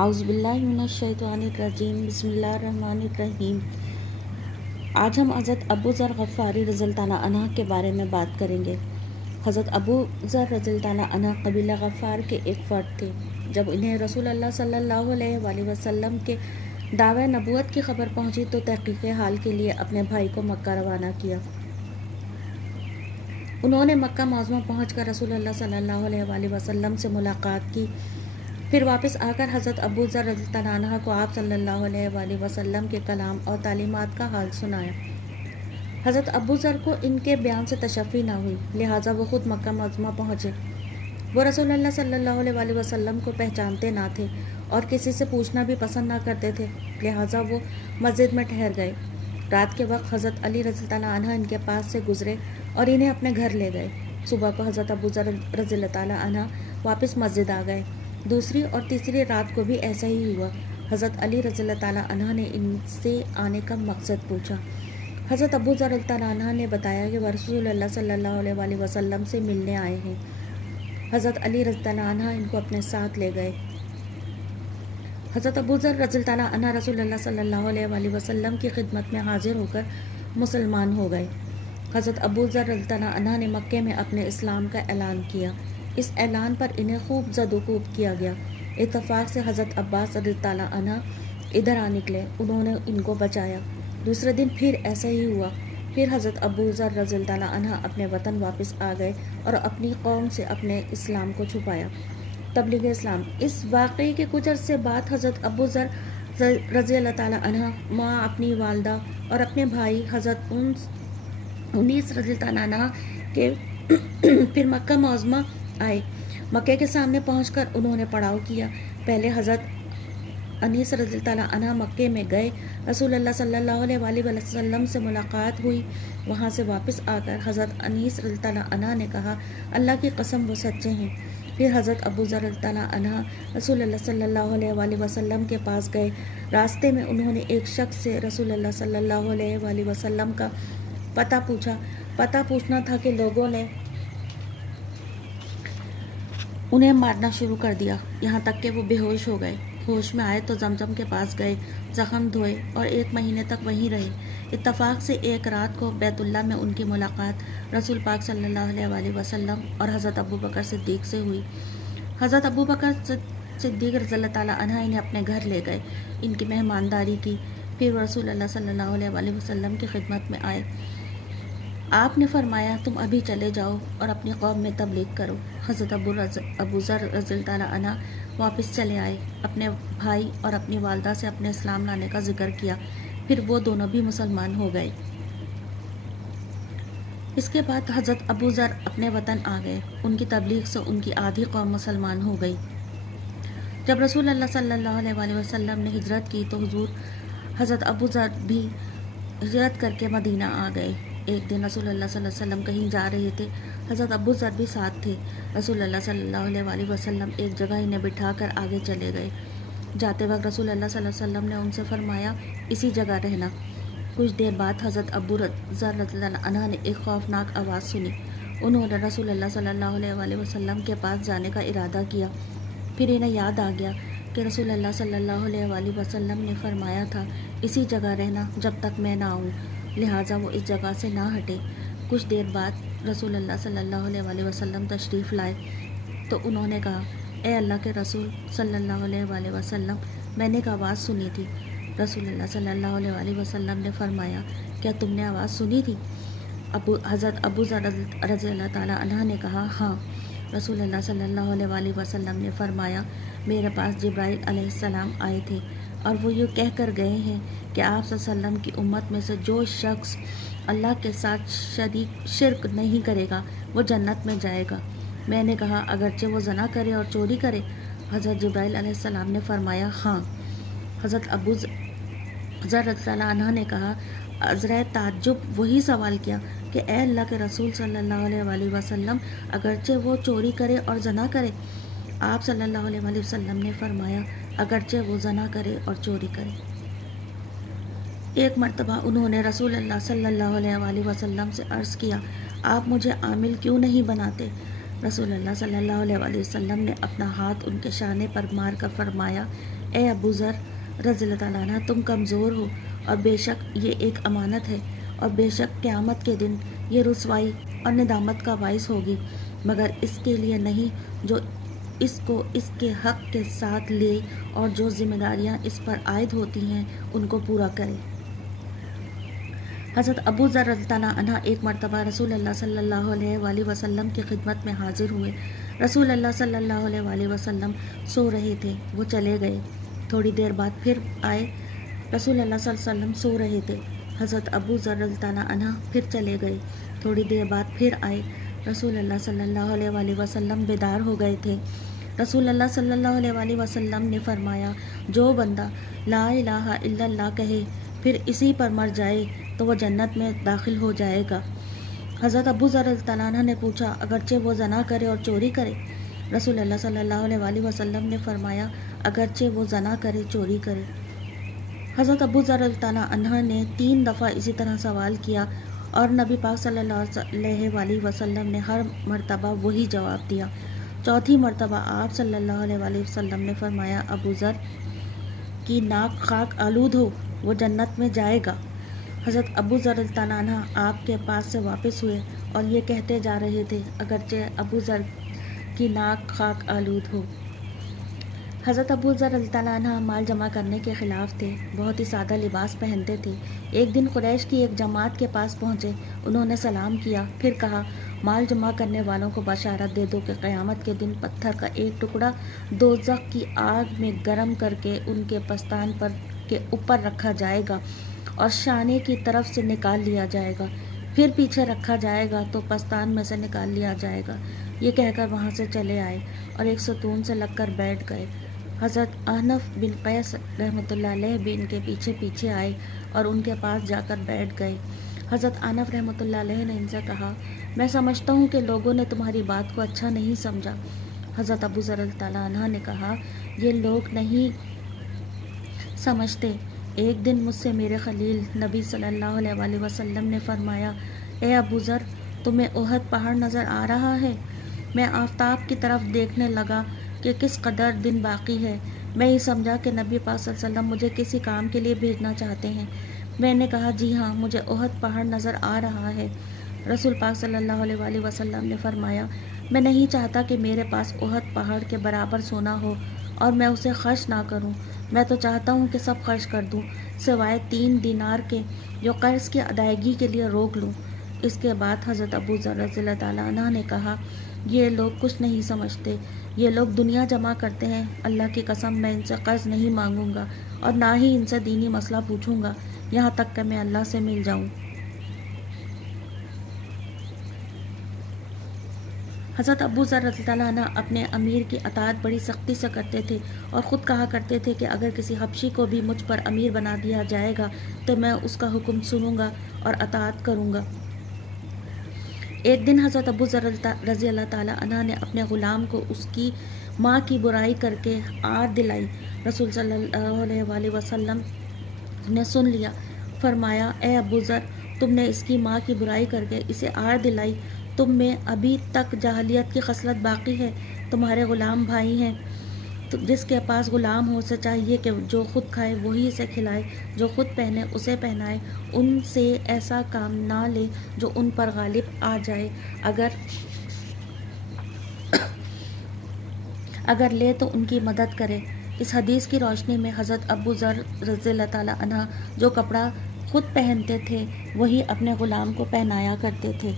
اعوذ باللہ من الشیطان الرجیم، بسم اللہ الرحمن الرحیم۔ آج ہم حضرت ابو ذر غفاری رضی اللہ تعالیٰ عنہ کے بارے میں بات کریں گے۔ حضرت ابو ذر رضی اللہ تعالیٰ عنہ قبیلہ غفار کے ایک فرد تھے۔ جب انہیں رسول اللہ صلی اللہ علیہ وآلہ وسلم کے دعوی نبوت کی خبر پہنچی تو تحقیق حال کے لیے اپنے بھائی کو مکہ روانہ کیا۔ انہوں نے مکہ معظمہ پہنچ کر رسول اللہ صلی اللہ علیہ وآلہ وسلم سے ملاقات کی، پھر واپس آ کر حضرت ابو ذر رضی اللہ عنہ کو آپ صلی اللہ علیہ وآلہ وسلم کے کلام اور تعلیمات کا حال سنایا۔ حضرت ابو ذر کو ان کے بیان سے تشفی نہ ہوئی، لہٰذا وہ خود مکہ معظمہ پہنچے۔ وہ رسول اللہ صلی اللہ علیہ وآلہ وسلم کو پہچانتے نہ تھے اور کسی سے پوچھنا بھی پسند نہ کرتے تھے، لہٰذا وہ مسجد میں ٹھہر گئے۔ رات کے وقت حضرت علی رضی اللہ عنہ ان کے پاس سے گزرے اور انہیں اپنے گھر لے گئے۔ صبح کو حضرت ابو ذر رضی اللہ عنہ واپس مسجد آ گئے۔ دوسری اور تیسری رات کو بھی ایسا ہی ہوا۔ حضرت علی رضی اللہ عنہ نے ان سے آنے کا مقصد پوچھا۔ حضرت ابو ذر رضی اللہ عنہ نے بتایا کہ وہ رسول اللہ صلی اللہ علیہ وآلہ وسلم سے ملنے آئے ہیں۔ حضرت علی رضی اللہ عنہ ان کو اپنے ساتھ لے گئے۔ حضرت ابو ذر رضی اللہ عنہ رسول اللہ صلی اللہ علیہ وآلہ وسلم کی خدمت میں حاضر ہو کر مسلمان ہو گئے۔ حضرت ابو ذر رضی اللہ عنہ نے مکے میں اپنے اسلام کا اعلان کیا۔ اس اعلان پر انہیں خوب زد و کوب کیا گیا۔ اتفاق سے حضرت عباس رضی اللہ عنہ ادھر آ نکلے، انہوں نے ان کو بچایا۔ دوسرے دن پھر ایسا ہی ہوا۔ پھر حضرت ابو ذر رضی اللہ عنہ اپنے وطن واپس آ گئے اور اپنی قوم سے اپنے اسلام کو چھپایا۔ تبلیغ اسلام۔ اس واقعے کے کچھ عرصے بعد حضرت ابو ذر رضی اللہ تعالیٰ عنہ ماں اپنی والدہ اور اپنے بھائی حضرت انیس رضی اللہ عنہ کے پھر مکہ معظمہ آئے۔ مکے کے سامنے پہنچ کر انہوں نے پڑاؤ کیا۔ پہلے حضرت انیس رضی اللہ عنہ مکے میں گئے، رسول اللہ صلی اللہ علیہ وآلہ وسلم سے ملاقات ہوئی۔ وہاں سے واپس آ کر حضرت انیس رضی اللہ عنہ نے کہا، اللہ کی قسم وہ سچے ہیں۔ پھر حضرت ابو ذر رضی اللہ عنہ رسول اللہ صلی اللہ علیہ وآلہ وسلم کے پاس گئے۔ راستے میں انہوں نے ایک شخص سے رسول اللہ صلی اللہ علیہ وآلہ وسلم کا پتہ پوچھا۔ پتہ پوچھنا تھا کہ لوگوں نے انہیں مارنا شروع کر دیا، یہاں تک کہ وہ بے ہوش ہو گئے۔ ہوش میں آئے تو زمزم کے پاس گئے، زخم دھوئے اور 1 مہینے تک وہیں رہے۔ اتفاق سے ایک رات کو بیت اللہ میں ان کی ملاقات رسول پاک صلی اللہ علیہ وآلہ وسلم اور حضرت ابو بکر صدیق سے ہوئی۔ حضرت ابو بکر صدیق رضی اللہ تعالیٰ عنہ انہیں اپنے گھر لے گئے، ان کی مہمانداری کی، پھر رسول اللہ صلی اللہ علیہ وآلہ وسلم کی خدمت میں آئے۔ آپ نے فرمایا، تم ابھی چلے جاؤ اور اپنی قوم میں تبلیغ کرو۔ حضرت ابو ذر رضی اللہ عنہ واپس چلے آئے، اپنے بھائی اور اپنی والدہ سے اپنے اسلام لانے کا ذکر کیا، پھر وہ دونوں بھی مسلمان ہو گئے۔ اس کے بعد حضرت ابو ذر اپنے وطن آ گئے۔ ان کی تبلیغ سے ان کی آدھی قوم مسلمان ہو گئی۔ جب رسول اللہ صلی اللہ علیہ وآلہ وسلم نے ہجرت کی تو حضرت ابو ذر بھی ہجرت کر کے مدینہ آ گئے۔ ایک دن رسول اللہ صلی اللہ علیہ وسلم کہیں جا رہے تھے، حضرت ابو ذر بھی ساتھ تھے۔ رسول اللہ صلی اللہ علیہ وآلہ وسلم ایک جگہ انہیں بٹھا کر آگے چلے گئے۔ جاتے وقت رسول اللہ صلی اللہ علیہ وسلم نے ان سے فرمایا، اسی جگہ رہنا۔ کچھ دیر بعد حضرت ابو ذر رضی اللہ عنہ نے ایک خوفناک آواز سنی۔ انہوں نے رسول اللہ صلی اللہ علیہ وآلہ وسلم کے پاس جانے کا ارادہ کیا، پھر انہیں یاد آ گیا کہ رسول اللہ صلی اللہ علیہ وآلہ وسلم نے فرمایا تھا، اسی جگہ رہنا جب تک میں نہ آؤں، لہٰذا وہ اس جگہ سے نہ ہٹے۔ کچھ دیر بعد رسول اللہ صلی اللہ علیہ وآلہ وسلم تشریف لائے تو انہوں نے کہا، اے اللہ کے رسول صلی اللہ علیہ وآلہ وسلم، میں نے ایک آواز سنی تھی۔ رسول اللہ صلی اللہ علیہ وآلہ وسلم نے فرمایا، کیا تم نے آواز سنی تھی؟ حضرت ابو ذر رضی اللہ تعالیٰ عنہ نے کہا، ہاں۔ رسول اللہ صلی اللہ علیہ وآلہ وسلم نے فرمایا، میرے پاس جبرائیل علیہ السلام آئے تھے اور وہ یہ کہہ کر گئے ہیں کہ آپ صلی اللہ علیہ وسلم کی امت میں سے جو شخص اللہ کے ساتھ شرک نہیں کرے گا وہ جنت میں جائے گا۔ میں نے کہا، اگرچہ وہ زنا کرے اور چوری کرے؟ حضرت جبرائیل علیہ السلام نے فرمایا، ہاں۔ حضرت ابو ذر رضی اللہ عنہ نے کہا، ذرائع تعجب وہی سوال کیا کہ اے اللہ کے رسول صلی اللہ علیہ وآلہ وسلم، اگرچہ وہ چوری کرے اور زنا کرے؟ آپ صلی اللہ علیہ وآلہ وسلم نے فرمایا، اگرچہ وہ زنا کرے اور چوری کرے۔ ایک مرتبہ انہوں نے رسول اللہ صلی اللہ علیہ وآلہ وسلم سے عرض کیا، آپ مجھے عامل کیوں نہیں بناتے؟ رسول اللہ صلی اللہ علیہ وآلہ وسلم نے اپنا ہاتھ ان کے شانے پر مار کر فرمایا، اے ابو ذر رضی اللہ تعالیٰ عنہ، تم کمزور ہو اور بے شک یہ ایک امانت ہے، اور بے شک قیامت کے دن یہ رسوائی اور ندامت کا باعث ہوگی، مگر اس کے لیے نہیں جو اس کو اس کے حق کے ساتھ لے اور جو ذمہ داریاں اس پر عائد ہوتی ہیں ان کو پورا کرے۔ حضرت ابو ذر رضی اللہ عنہ ایک مرتبہ رسول اللہ صلی اللہ علیہ وآلہ وسلم کی خدمت میں حاضر ہوئے۔ رسول اللہ صلی اللہ علیہ وآلہ وسلم سو رہے تھے، وہ چلے گئے، تھوڑی دیر بعد پھر آئے، رسول اللہ صلی اللہ علیہ وسلم سو رہے تھے۔ حضرت ابو ذر رضی اللہ عنہ پھر چلے گئے، تھوڑی دیر بعد پھر آئے، رسول اللہ صلی اللہ علیہ وآلہ وسلم بیدار ہو گئے تھے۔ رسول اللہ صلی اللہ علیہ وآلہ وسلم نے فرمایا، جو بندہ لا الہ الا اللہ کہے پھر اسی پر مر جائے تو وہ جنت میں داخل ہو جائے گا۔ حضرت ابو ذر رضی اللہ عنہ نے پوچھا، اگرچہ وہ زنا کرے اور چوری کرے؟ رسول اللہ صلی اللہ علیہ وآلہ وسلم نے فرمایا، اگرچہ وہ زنا کرے، چوری کرے۔ حضرت ابو ذر رضی اللہ عنہ نے 3 دفعہ اسی طرح سوال کیا اور نبی پاک صلی اللہ علیہ وآلہ وسلم نے ہر مرتبہ وہی جواب دیا۔ چوتھی مرتبہ آپ صلی اللہ علیہ وآلہ وسلم نے فرمایا، ابو ذر کی ناک خاک آلود ہو، وہ جنت میں جائے گا۔ حضرت ابو ذر رضی اللہ عنہ آپ کے پاس سے واپس ہوئے اور یہ کہتے جا رہے تھے، اگرچہ ابو ذر کی ناک خاک آلود ہو۔ حضرت ابو ذر رضی اللہ عنہ مال جمع کرنے کے خلاف تھے، بہت ہی سادہ لباس پہنتے تھے۔ ایک دن قریش کی ایک جماعت کے پاس پہنچے، انہوں نے سلام کیا، پھر کہا، مال جمع کرنے والوں کو بشارت دے دو کہ قیامت کے دن پتھر کا ایک ٹکڑا دوزخ کی آگ میں گرم کر کے ان کے پستان پر کے اوپر رکھا جائے گا اور شانے کی طرف سے نکال لیا جائے گا، پھر پیچھے رکھا جائے گا تو پستان میں سے نکال لیا جائے گا۔ یہ کہہ کر وہاں سے چلے آئے اور ایک ستون سے لگ کر بیٹھ گئے۔ حضرت احنف بن قیس رحمۃ اللہ علیہ بھی ان کے پیچھے پیچھے آئے اور ان کے پاس جا کر بیٹھ گئے۔ حضرت احنف رحمۃ اللہ علیہ نے ان سے کہا، میں سمجھتا ہوں کہ لوگوں نے تمہاری بات کو اچھا نہیں سمجھا۔ حضرت ابو ذر رضی اللہ عنہ نے کہا، یہ لوگ نہیں سمجھتے۔ ایک دن مجھ سے میرے خلیل نبی صلی اللہ علیہ وآلہ وسلم نے فرمایا، اے ابو ذر، تمہیں احد پہاڑ نظر آ رہا ہے؟ میں آفتاب کی طرف دیکھنے لگا کہ کس قدر دن باقی ہے۔ میں یہ سمجھا کہ نبی پاک صلی اللہ علیہ وسلم مجھے کسی کام کے لیے بھیجنا چاہتے ہیں۔ میں نے کہا، جی ہاں، مجھے احد پہاڑ نظر آ رہا ہے۔ رسول پاک صلی اللہ علیہ وآلہ وسلم نے فرمایا، میں نہیں چاہتا کہ میرے پاس احد پہاڑ کے برابر سونا ہو اور میں اسے خرچ نہ کروں، میں تو چاہتا ہوں کہ سب خرچ کر دوں سوائے 3 دینار کے جو قرض کی ادائیگی کے لیے روک لوں۔ اس کے بعد حضرت ابو ذر رضی اللہ تعالیٰ عنہ نے کہا، یہ لوگ کچھ نہیں سمجھتے، یہ لوگ دنیا جمع کرتے ہیں، اللہ کی قسم میں ان سے قرض نہیں مانگوں گا اور نہ ہی ان سے دینی مسئلہ پوچھوں گا یہاں تک کہ میں اللہ سے مل جاؤں۔ حضرت ابو ذر رضی اللہ عنہ اپنے امیر کی اطاعت بڑی سختی سے کرتے تھے اور خود کہا کرتے تھے کہ اگر کسی حبشی کو بھی مجھ پر امیر بنا دیا جائے گا تو میں اس کا حکم سنوں گا اور اطاعت کروں گا۔ ایک دن حضرت ابو ذر رضی اللہ تعالیٰ عنہ نے اپنے غلام کو اس کی ماں کی برائی کر کے آر دلائی۔ رسول صلی اللہ علیہ وآلہ وسلم نے سن لیا، فرمایا، اے ابو ذر، تم نے اس کی ماں کی برائی کر کے اسے آر دلائی، تم میں ابھی تک جاہلیت کی خصلت باقی ہے۔ تمہارے غلام بھائی ہیں، جس کے پاس غلام ہو اسے چاہیے کہ جو خود کھائے وہی اسے کھلائے، جو خود پہنے اسے پہنائے، ان سے ایسا کام نہ لے جو ان پر غالب آ جائے، اگر لے تو ان کی مدد کرے۔ اس حدیث کی روشنی میں حضرت ابو ذر رضی اللہ تعالیٰ عنہ جو کپڑا خود پہنتے تھے وہی اپنے غلام کو پہنایا کرتے تھے۔